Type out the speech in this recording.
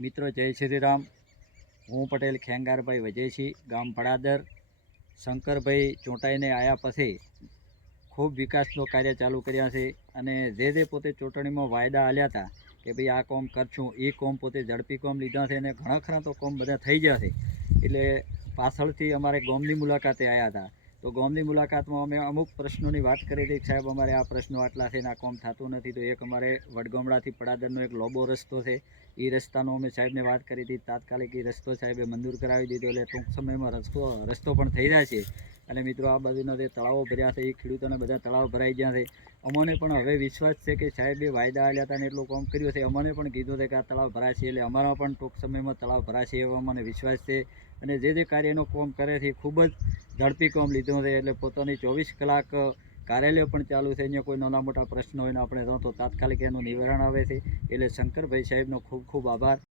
મિત્રો જય શ્રી રામ। હું પટેલ ખેંગારભાઈ વજેશી, ગામ ભડાદર। શંકરભાઈ ચૂંટાઈને આવ્યા પછી ખૂબ વિકાસનો કાર્ય ચાલુ કર્યા છે અને જે પોતે ચૂંટણીમાં વાયદા આલ્યા હતા કે ભાઈ આ કોમ કરશું, એ કોમ પોતે ઝડપી કોમ લીધા છે અને ઘણા ખરા તો કોમ બધા થઈ ગયા છે। એટલે પાછળથી અમારે ગામની મુલાકાતે આવ્યા હતા, તો ગામની મુલાકાતમાં અમે અમુક પ્રશ્નોની વાત કરી હતી, સાહેબ અમારે આ પ્રશ્નો આટલા છે ને આ કોમ થતું નથી। તો એક અમારે વડગામડાથી પડાદરનો એક લોબો રસ્તો છે, એ રસ્તાનો અમે સાહેબને વાત કરી હતી। તાત્કાલિક એ રસ્તો સાહેબે મંજૂર કરાવી દીધો, એટલે ટૂંક સમયમાં રસ્તો પણ થઈ જાય છે। અને મિત્રો આ બાજુના જે તળાવો ભર્યા છે એ ખેડૂતોને બધા તળાવ ભરાઈ ગયા છે। અમને પણ હવે વિશ્વાસ છે કે સાહેબે વાયદા આલ્યા હતા ને એટલું કામ કર્યું છે, અમને પણ કીધું છે કે આ તળાવ ભરાશે, એટલે અમારા પણ ટૂંક સમયમાં તળાવ ભરાશે એવો અમને વિશ્વાસ છે। અને જે કાર્યનો કામ કરે છે એ ખૂબ જ ઝડપી કામ લીધું છે, એટલે પોતાની 24 કલાક કાર્યાલય પણ ચાલુ છે। અહીંયા કોઈ નાના મોટા પ્રશ્નો હોય ને આપણે તો તાત્કાલિક એનું નિવારણ આવે છે, એટલે શંકરભાઈ સાહેબનો ખૂબ ખૂબ આભાર।